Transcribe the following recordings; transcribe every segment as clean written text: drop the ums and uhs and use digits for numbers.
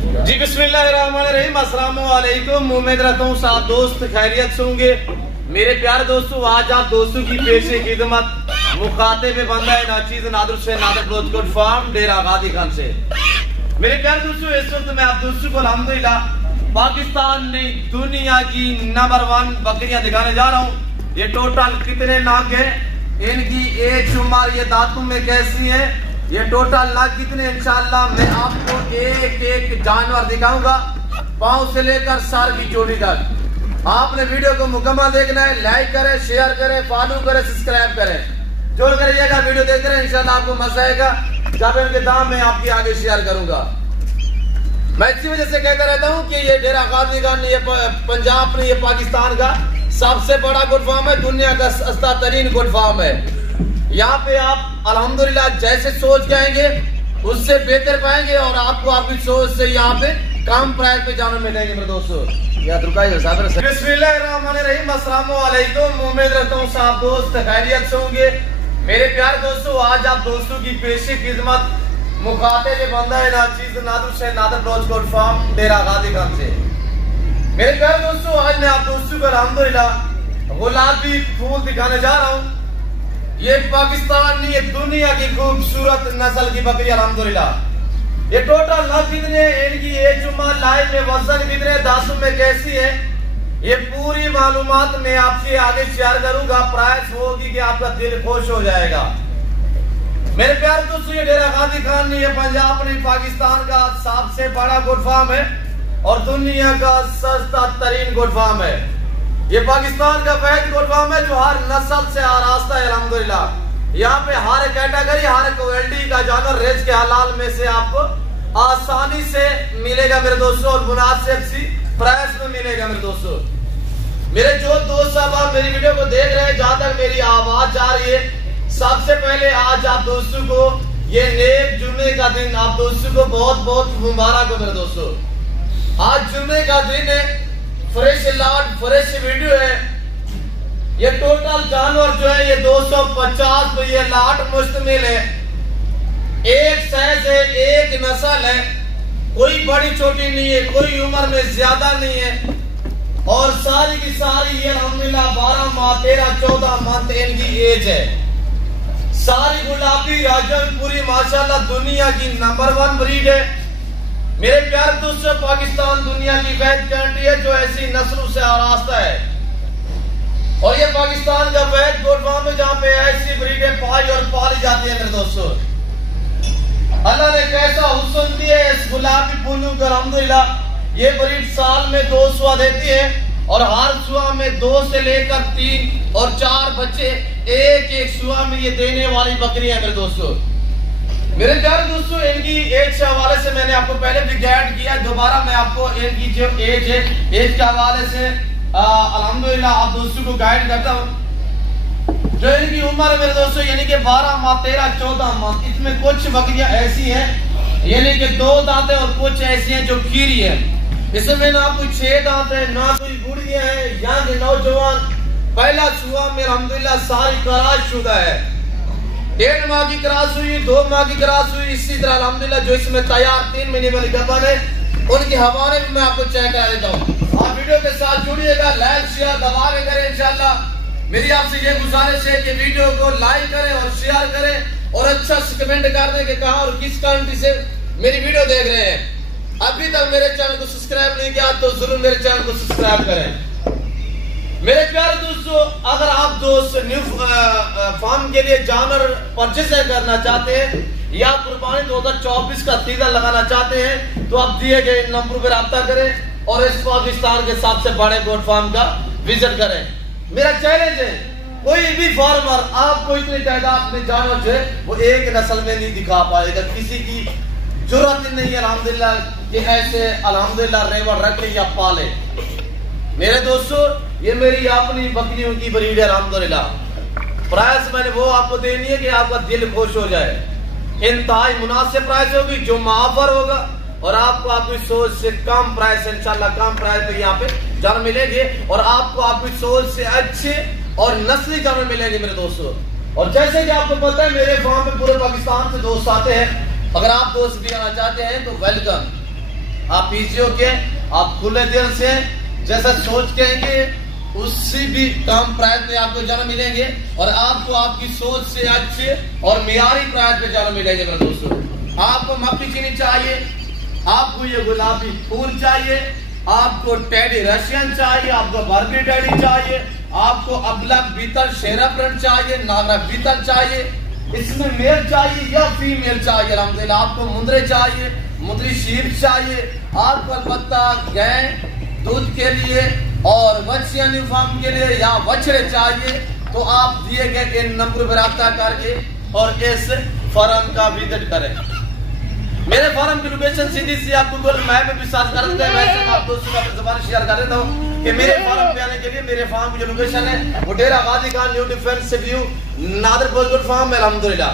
जी बिस्मिल्लाहिर्रहमानिर्रहीम, अस्सलाम वालेकुम। उम्मीद रखता हूँ साथ दोस्त खैरियत से होंगे। मेरे प्यारे दोस्तों, आज आप दोस्तों की पेशे खिदमत मुखातिब बंदा है नाचीज नादर से नादर रोजकोट फार्म डेरा गादी खान से। मेरे प्यारे दोस्तों, इस वक्त मैं आप दोस्तों को अल्हम्दुलिल्लाह पाकिस्तान ने दुनिया की नंबर 1 बकरियां दिखाने जा रहा हूँ। ये टोटल कितने नाग है, इनकी एज उम्र, ये दांतों में कैसी है, ये टोटल नाग कितने, इंशाल्लाह मैं आपको एक एक जानवर दिखाऊंगा, पांव से लेकर सर की चोटी तक। आपने वीडियो को मुकम्मल देखना है, लाइक करें, शेयर करें, फॉलो करें, सब्सक्राइब करें, जो करिएगा वीडियो देख रहे हैं इंशाल्लाह आपको मजा आएगा। जब इनके दाम मैं आपके आगे शेयर करूंगा। मैं इसी वजह से कहता रहता हूँ कि ये डेरा गादी खान, ये पंजाब में, ये पाकिस्तान का सबसे बड़ा गुड फार्म है, दुनिया का सस्ता तरीन गुड फार्म है। यहाँ पे आप अल्हम्दुलिल्लाह जैसे सोच के आएंगे उससे बेहतर पाएंगे और आपको आपकी सोच से यहाँ पे कम प्राइस पे जानवर मिलेंगे। मेरे दोस्तों बिस्मिल्लाहिर्रहमानिर्रहीम, अस्सलाम वालेकुम। उम्मीद रखता हूँ साहब दोस्त खैरियत से होंगे। मेरे प्यारे दोस्तों, आज आप दोस्तों की पेशी खिदमत मुखातिब बंदा है नाचीज नादर से नादर रोजकोट फार्म डेरा गादी खान से। मेरे प्यारे दोस्तों, आज मैं आप दोस्तों को अल्हम्दुलिल्लाह गुलाबी फूल दिखाने जा रहा हूँ। ये पाकिस्तान, ये दुनिया की खूबसूरत नस्ल की बकरी अल्हम्दुलिल्लाह। ये टोटल नग कितने, इनकी एज उम्र, लाइफ में वजन कितने, दांतों में कैसी है, ये पूरी मालूमात मैं आपके आगे शेयर करूंगा। प्राइस होगी कि आपका दिल खुश हो जाएगा। मेरे प्यारे दोस्तों, ये डेरा गादी खान, ये पंजाब नहीं पाकिस्तान का सबसे बड़ा गुड फार्म है और दुनिया का सस्ता तरीन गुड फार्म है। ये पाकिस्तान का वैद गुड फार्म है जो हर नस्ल से आरास्ता है अल्हम्दुलिल्लाह। यहाँ पे हर कैटेगरी, हर क्वालिटी का जानवर रेज के हलाल में से आपको आसानी से मिलेगा मेरे दोस्तों, और मुनासिब सी प्राइस में मिलेगा मेरे दोस्तों। मेरे जो दोस्त साहब आप मेरी वीडियो को देख रहे हैं, जहां तक मेरी आवाज जा रही है, सबसे पहले आज आप दोस्तों को ये नेक जुम्मे का दिन आप दोस्तों को बहुत बहुत मुबारक हो मेरे दोस्तों। आज जुम्मे का दिन है, फ्रेश लॉट फ्रेश वीडियो है। ये टोटल जानवर जो है ये 250 पे ये लाट मुश्तमिल है। एक साइज है, एक नस्ल है, कोई बड़ी छोटी नहीं है, कोई उम्र में ज्यादा नहीं है, और सारी की सारी ये अल्हम्दुलिल्लाह 12 माह 13-14 मंथ इनकी एज है। सारी गुलाबी राजनपुरी माशाल्लाह दुनिया की नंबर 1 ब्रीड है। मेरे प्यारे दोस्तों, पाकिस्तान दुनिया की वैद कंट्री है जो ऐसी नस्लों से आरास्ता है, और ये पाकिस्तान का वैद गुड फार्म है जहाँ पे ऐसी ब्रीडें पाई और पाली जाती है। मेरे दोस्तों, अल्लाह ने कैसा हुस्न दिया है इस गुलाबी फूलों को अल्हम्दुलिल्लाह। ये ब्रीड साल में 2 सुआ देती है और हर सुआ में 2 से लेकर 3 और 4 बच्चे एक सुआ में ये देने वाली बकरी है मेरे दोस्तों। मेरे प्यारे दोस्तों, इनकी एज के हवाले से मैंने आपको पहले भी गाइड किया, दोबारा मैं आपको इनकी जो एज है, एज के हवाले से अल्हम्दुलिल्लाह आप दोस्तों को गाइड करता हूँ। जो इनकी उम्र है मेरे दोस्तों, यानी कि 12 माह 13-14 माह। इसमें कुछ बकरियां ऐसी हैं यानी कि 2 दांत है और कुछ ऐसी हैं जो खीरी है। इसमें ना कोई 6 दांत है, ना कोई बुढ़िया है, यंग नौजवान। पहला सुआ में अल्हम्दुलिल्लाह सारी क्रॉस शुदा है। 1.5 माह की क्रॉस हुई, 2 माह की क्रॉस हुई, इसी तरह अल्हम्दुलिल्लाह जो इसमें तैयार 3 महीने वाली गबन है, उनके हवाले में मैं आपको चेक करा देता हूँ। आप वीडियो के साथ जुड़िएगा, लाइक शेयर दबा के करें इंशाल्लाह। मेरी आपसे ये गुजारिश है कि वीडियो को लाइक करें और शेयर करें और अच्छा से कमेंट कर दें कि कहां और किस कंट्री से मेरी वीडियो देख रहे हैं। अभी तक मेरे चैनल को सब्सक्राइब नहीं किया तो जरूर मेरे चैनल को सब्सक्राइब करें। मेरे प्यारे दोस्तों, अगर आप दोस्त न्यू फार्म के लिए जानवर परचेज करना चाहते हैं या कुर्बानी 2024 का टीका लगाना चाहते हैं तो आप दिए गए नंबर पर रब्ता करें और इस पाकिस्तान के सबसे बड़े गोट फार्म का विजिट करें। मेरा चैलेंज है, कोई भी फार्मर आपको इतनी तादाद में जानवर जो है वो एक नस्ल में नहीं दिखा पाएगा। किसी की जरूरत नहीं है अल्हम्दुलिल्लाह कि ऐसे अल्हम्दुलिल्लाह रेवड़ रखे या पाले। मेरे दोस्तों, ये मेरी अपनी बकरियों की ब्रीड है अल्हम्दुलिल्लाह। प्राइस मैंने वो आपको देनी है कि आपका दिल खुश हो जाए। इंतहाई मुनासिब प्राइस होगी जो मुआफर होगा और आपको आपकी सोच से कम प्राइस, इंशाल्लाह कम प्राइस पे यहाँ पे जानवर मिलेंगे और आपको आपकी सोच से अच्छे और नस्ली जानवर मिलेंगे मेरे दोस्तों। और जैसे कि आपको पता है मेरे फार्म में पूरे पाकिस्तान से दोस्त आते हैं। अगर आप दोस्त भी आना चाहते हैं तो वेलकम। आप इजी होके आप खुले दिल से जैसा सोच कहेंगे उससे भी कम प्राइस में आपको जन्म मिलेंगे और आपको आपकी सोच से अच्छे और मियारी प्राइस में जन्म मिलेंगे मेरे दोस्तों। आपको मक्खी चीनी चाहिए, आपको ये गुलाबी फूल चाहिए, आपको टेडी रशियन चाहिए, आपको बर्बी टेडी चाहिए, आपको अबलक बीतल शेराप्रन चाहिए, नागरा बीतल चाहिए, इसमें मेल चाहिए या फीमेल चाहिए अल्हम्दुलिल्लाह, आपको मुंदरे चाहिए, मुंदरी शीप चाहिए, आपको अलबत्ता गाय दूध के लिए और बच्चियां न्यू फार्म के लिए या बछड़े चाहिए तो आप दिए गए इन नंबर पर रब्ता करके और इस फॉर्म का विजिट करें। मेरे फॉर्म की लोकेशन सीधी सी आपको गूगल मैप में भी सर्च कर देते हैं। वैसे आप दोस्तों का ज़बान शेयर कर देता हूँ कि मेरे फॉर्म पे आने के लिए मेरे फार्म की जो लोकेशन है वो Dera Ghazi Khan new defence view नादर पोस्ट फार्म में अल्हम्दुलिल्लाह।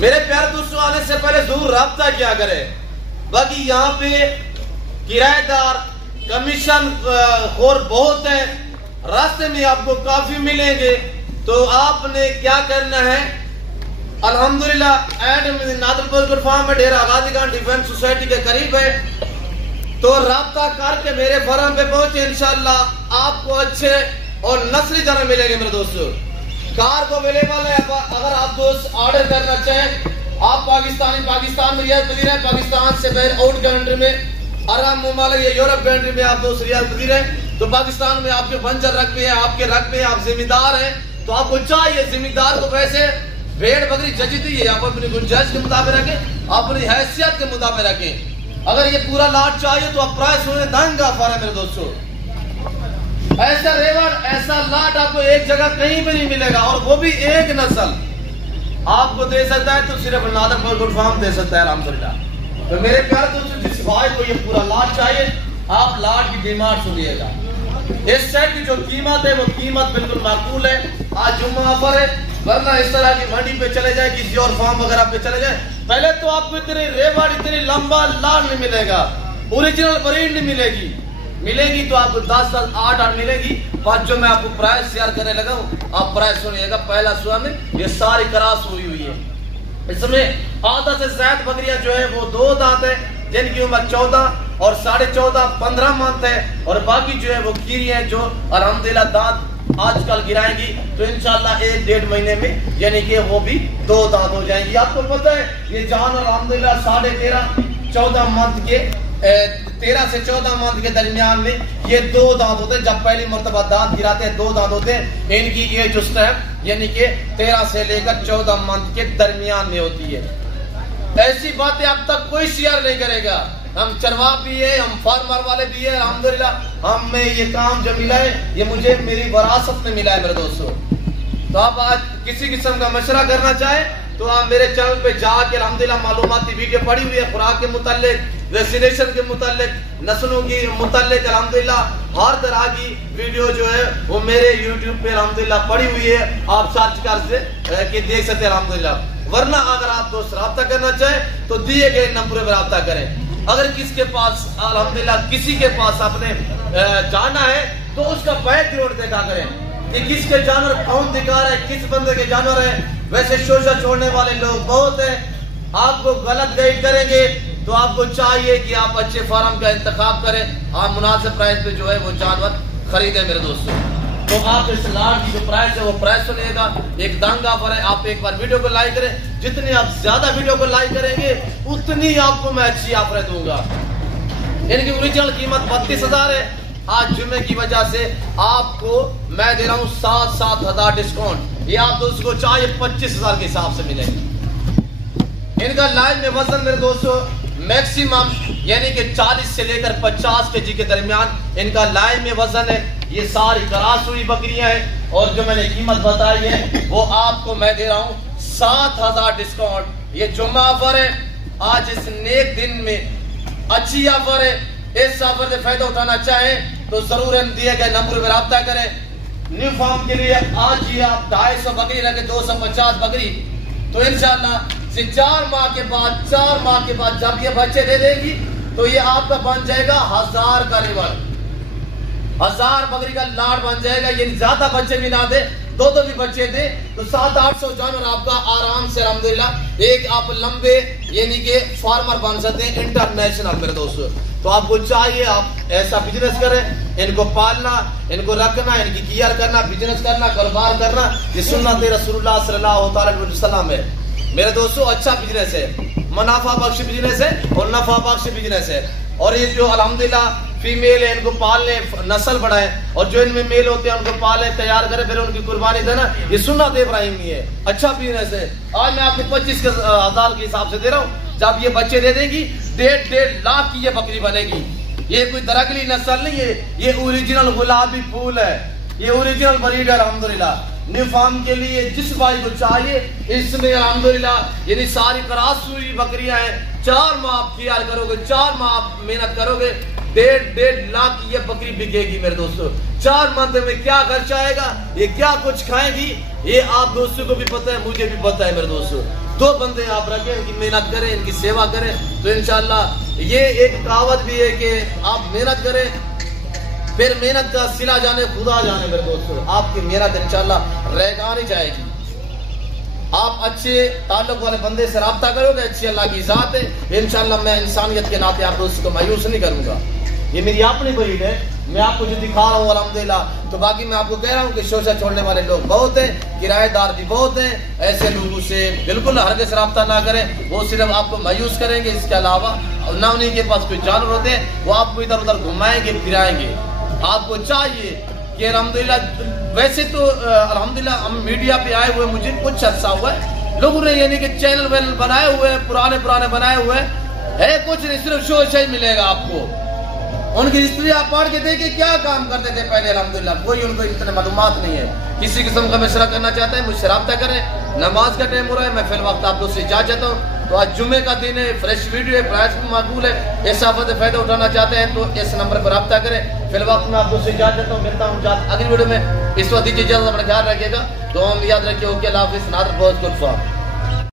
मेरे प्यारे दोस्तों आने से पहले जरूर रब्ता क्या करें। बाकी यहाँ पे किराएदार कमीशन खोर बहुत है, रास्ते में आपको काफी मिलेंगे, तो आपने क्या करना है अल्हम्दुलिल्लाह एड नादरपुर फार्म में डेरा गाजी खान डिफेंस सोसाइटी के करीब है, तो राब्ता करके मेरे फॉर्म पे पहुंचे, इंशाल्लाह आपको अच्छे और नस्ली जानवर मिलेंगे मेरे दोस्तों। कार को अवेलेबल है, अगर आप दोस्त ऑर्डर करना चाहें, आप पाकिस्तान में रियाद पजीर है, पाकिस्तान से बाहर आउट कंट्री में अरब मुमालिक या यूरोप कंट्री में आप दोस्त रियाद पजीर है, तो पाकिस्तान में आपके बंजर रकबे हैं, आपके रकबे आप जिम्मेदार हैं, तो आपको चाहिए जिम्मेदार को पैसे भेड़ बकरी जचती है, आप अपनी गुंजाइश के मुताबिक रखें, अपनी हैसियत के मुताबिक रखें। अगर ये पूरा लाट चाहिए तो आप प्राइस होने दंगा फर है मेरे दोस्तों। ऐसा रेवड़ ऐसा लाट आपको एक जगह कहीं भी नहीं मिलेगा और वो भी एक नस्ल आपको दे सकता है तो सिर्फ नादरपुर गुड फार्म दे सकता है अल्हम्दुलिल्लाह। तो मेरे प्यारे दोस्तों जिस भाई को ये पूरा लाट चाहिए आप लाट की डिमांड सुनिएगा। इस सेट की जो कीमत है वो कीमत बिल्कुल माकूल है, आज जुम्मा ऑफर है, वरना इस तरह की मंडी पे चले जाए किसी और फार्म वगैरह पे चले जाए पहले तो आपको इतनी रेवड़ इतनी लंबा लाट नहीं मिलेगा, ओरिजिनल ब्रीड नहीं मिलेगी तो आपको 10 8 मिलेगी। पर जो मैं आपको प्राइस शेयर करने लगा हूँ आप प्राइस सुनिएगा। पहला सुबह में ये सारी क्रॉस हुई है, इसमें आधा से ज्यादा बकरियां जो है वो 2 दांत है जिनकी उम्र 14 और 14.5 15 मंथ है, और बाकी जो है वो कीरी है जो अल्हम्दुलिल्लाह दांत आजकल गिराएंगी तो इंशाल्लाह 1-1.5 महीने में यानी कि वो भी 2 दांत हो जाएंगी। आपको पता है ये जानवर अल्हम्दुलिल्लाह 13.5-14 मंथ के 13 से 14 मंथ के दरमियान में ये 2 दांत होते हैं। जब पहली मरतबा दांत गिराते हैं 2 दांत होते हैं। इनकी एज उस टाइम यानी कि 13 से लेकर 14 मंथ के दरमियान में होती है। ऐसी बातें अब तक कोई शेयर नहीं करेगा। हम चरवा भी है, हम फार्मर वाले भी है, अल्हम्दुलिल्लाह हमें ये काम जो मिला है ये मुझे मेरी विरासत में मिला है मेरे दोस्तों। तो आप आज किसी किस्म का मशवरा करना चाहे तो आप मेरे चैनल पे जाके अल्हम्दुलिल्लाह मालूमाती वीडियो पड़ी हुई है, खुराक के मुताल्लिक, वैक्सीनेशन के मुताल्लिक, नस्लों की मुताल्लिक अल्हम्दुलिल्लाह हर तरह की वीडियो जो है वो मेरे यूट्यूब पे अल्हम्दुलिल्लाह पड़ी हुई है, आप सर्च कर से देख सकते हैं अल्हम्दुलिल्लाह। वरना अगर आप दोस्त रब्ता करना चाहे तो दिए गए नंबर पर रब्ता करें। अगर किसके पास अल्हम्दुलिल्लाह किसी के पास अपने जाना है तो उसका बैकग्राउंड देखा करें कि किसके जानवर कौन दिखा रहा है, किस बंदे के जानवर है। वैसे शोषा छोड़ने वाले लोग बहुत हैं, आपको गलत गाइड करेंगे तो आपको चाहिए कि आप अच्छे फार्म का इंतखाब करें, आप मुनासिब प्राइस पे जो है वो जानवर खरीदें मेरे दोस्तों। तो आप इस लाट की जो प्राइस है वो प्राइस सुनिएगा, एक दंग ऑफर है। आप एक बार वीडियो को लाइक करें, जितनी आप ज्यादा वीडियो को लाइक करेंगे उतनी आपको मैं अच्छी ऑफर दूंगा। इनकी ओरिजिनल कीमत 32,000 है, आज जुम्मे की वजह से आपको मैं दे रहा हूँ 7,000 डिस्काउंट। ये आप दोस्तों को चाहिए 25,000 के हिसाब से मिलेंगे। इनका लाइन में वजन मेरे दोस्तों मैक्सिमम यानी कि 40 से लेकर 50 केजी के दरमियान इनका लाइन में वजन है। ये सारी क्रॉस हुई बकरियां हैं और जो मैंने कीमत बताई है वो आपको मैं दे रहा हूँ 7,000 डिस्काउंट। ये जुम्मा ऑफर है, आज इस नेक दिन में अच्छी ऑफर है। इस ऑफर से फायदा उठाना चाहें तो जरूर दिए गए नंबर पर रब्ता करें। न्यू फार्म के लिए आज ही आप 250 बकरी रखे 250 बकरी, तो इंशाल्लाह 4 माह के बाद जब ये बच्चे दे देगी तो ये आपका बन जाएगा 1000 का रिवर, 1000 बकरी का लाड बन जाएगा। ये ज्यादा बच्चे भी ना दे, 2 भी बच्चे दे तो 700-800 जानवर आपका आराम से अल्हम्दुलिल्लाह एक आप लंबे यानी कि फार्मर बन सकते हैं इंटरनेशनल मेरे दोस्तों। तो आपको चाहिए आप ऐसा बिजनेस करें, इनको पालना, इनको रखना, इनकी केयर करना, बिजनेस करना, कारोबार करना। ये सुन्नत रसूलुल्लाह सल्लल्लाहु अलैहि वसल्लम है। मेरे दोस्तों अच्छा बिजनेस है, मुनाफा बख्श बिजनेस है और नफा बख्श बिजनेस है। और ये जो अल्हम्दुलिल्लाह फीमेल है इनको पालने, नस्ल बढ़ाए, और जो इनमें मेल होते हैं उनको पाले, तैयार करें, फिर उनकी कुर्बानी देना, ये सुन्नत इब्राहिमी है। अच्छा बिजनेस है। आज मैं आपको 25,000 के हिसाब से दे रहा हूँ। जब ये बच्चे दे देंगी 1.5 लाख की ये बकरी बनेगी। ये कोई दरकली नस्ल नहीं है, ये ओरिजिनल गुलाबी फूल है, ये ओरिजिनल ब्रीड है अल्हम्दुलिल्लाह। न्यू फार्म के लिए जिस भाई को चाहिए इसमें अल्हम्दुलिल्लाह यानी सारी क्रॉस हुई बकरियां हैं। 4 माह आप केयर करोगे, 4 माह आप मेहनत करोगे, 1.5 लाख की ये बकरी बिकेगी मेरे दोस्तों। 4 मंथ में क्या खर्चा आएगा, ये क्या कुछ खाएगी, ये आप दोस्तों को भी पता है, मुझे भी पता है मेरे दोस्तों। 2 बंदे आप रखें, इनकी मेहनत करें, इनकी सेवा करें, तो इंशाल्लाह ये एक कहावत भी है कि आप मेहनत करें फिर मेहनत का सिला जाने खुदा जाने मेरे दोस्तों। आपकी मेहनत इंशाल्लाह रहगा नहीं जाएगी। आप अच्छे ताल्लुक वाले बंदे से राब्ता करोगे, अच्छी अल्लाह की जात है, इंशाल्लाह मैं इंसानियत के नाते आप दोस्तों को मायूस नहीं करूंगा। ये मेरी अपनी ब्रीड है, मैं आपको जो दिखा रहा हूँ अल्हम्दुलिल्लाह। तो बाकी मैं आपको कह रहा हूँ कि शोशा छोड़ने वाले लोग बहुत हैं, किराएदार भी बहुत हैं। ऐसे लोगों से बिल्कुल हरगिज़ राब्ता ना करें, वो सिर्फ आपको मायूस करेंगे। इसके अलावा ना उन्हीं के पास कोई जानवर होते हैं, वो आपको इधर उधर घुमाएंगे फिराएंगे। आपको चाहिए कि अल्हम्दुलिल्लाह, वैसे तो अल्हम्दुलिल्लाह हम मीडिया पे आए हुए मुझे कुछ अर्सा हुआ है, लोगों ने यानी कि चैनल वैनल बनाए हुए हैं, पुराने बनाए हुए है कुछ नहीं, सिर्फ शोशा ही मिलेगा आपको। उनकी हिस्ट्री आप पढ़ के देखिए क्या काम करते थे पहले अल्हम्दुलिल्लाह, कोई उनको इतने मालूमात नहीं है। किसी किस्म का मशवरा करना चाहते हैं मुझसे राब्ता करें। नमाज का टाइम हो रहा है, मैं फिर वक्त आप लोग से इजाजत हूँ। तो आज जुम्मे का दिन है, फ्रेश वीडियो है, प्राइस भी माकूल है। ऐसा फायदा उठाना चाहते हैं तो इस नंबर पर राब्ता करें। फिर वक्त में आप लोग से इजाजत हूँ, मिलता हूँ अगली वीडियो में। इस वक्त दीजिए इजाजत, अपना ख्याल रखिएगा, दुआ में याद रखिए। ओके, अल्लाह हाफिज़, नादर बहुत कुछ।